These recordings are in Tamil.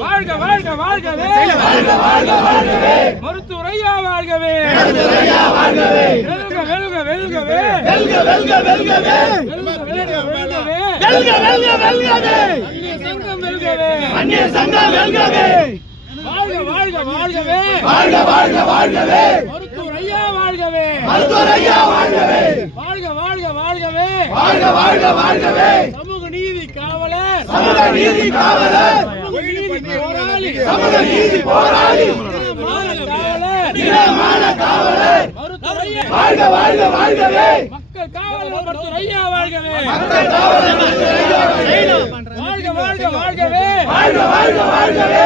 வாழ்க வாழ்க வாழ்கவே மருத்துவரையா வாழ்கவே வெல்க வெல்க வெல்கவே அந்நிய சங்கம் வெல்கவே வாழ்க வாழ்க வாழ்கவே வாழ்க வாழ்க வாழ்கவே மருத்துவரையா வாழ்கவே மருத்துவரையா வாழ்கவே வாழ்க வாழ்க வாழ்கவே வாழ்க வாழ்க வாழ்கவே சமூக நீதி காவலர் சமூக நீதி காவலர் சமூக நீதி போராளி நிலமான காவலர் மருத்துவரையா வாழ்க வாழ்க வாழ்கவே மக்கள் காவலர் மருத்துவரையா வாழ்கவே மக்கள் காவலர் மருத்துவரையா வாழ்க வாழ்க வாழ்கவே வாழ்க வாழ்க வாழ்கவே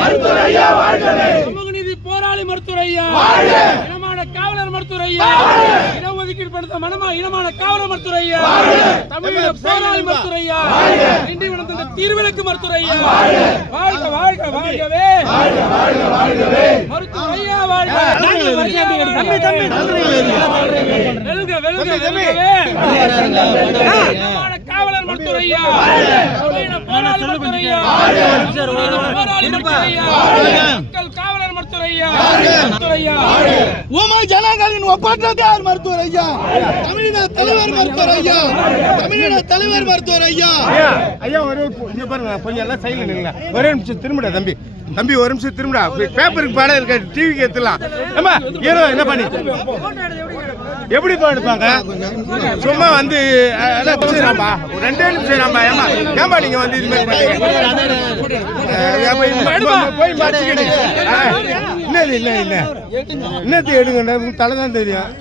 மருத்துவரையா வாழ்கவே சமூக நீதி போராளி மருத்துவரையா வாழ்க இனமான காவலர் மருத்துவரையா இடஒதுக்கீடு படுத்த மனமா இனமான காவலர் மருத்துவரையா தமிழக போராளி மருத்துவரையா இண்டிவனந்த தீர்விலக்கு மருத்துவரையா வாழ்க வாழ்க வாழ்கவே வாழ்க வாழ்க வாழ்கவே மருத்துவரையா வாழ்க தம்பி தம்பி வெல்க வெல்க வெல்கவே இனமான காவலர் மருத்துவரையா போராளி மருத்துவரையா போராளி மருத்துவரையா மக்கள் காவலர் மருத்துவரையா உமா ஜனங்களின் ஒப்பந்தத்தார் மருத்துவர் ஐயா தமிழக தலைவர் மருத்துவர் ஐயா தமிழக தலைவர் மருத்துவர் ஐயா ஐயா ஒரு இங்க பாருங்க கொஞ்சம் எல்லாம் சைலண்ட் இல்ல ஒரே நிமிஷம் திரும்புடா தம்பி தம்பி ஒரு நிமிஷம் திரும்புடா பேப்பருக்கு பாடம் இருக்க டிவிக்கு ஏத்தலாம் ஏமா ஹீரோ என்ன பண்ணி எப்படி எடுப்பாங்க சும்மா வந்து செய்யறாம்பா ரெண்டே நிமிஷம் செய்யறாம்பா ஏமா ஏம்பா நீங்க வந்து இது மாதிரி போய் மாட்டிக்கிட்டு என்னது இல்ல இல்ல என்னத்தை எடுங்க தலைதான் தெரியும்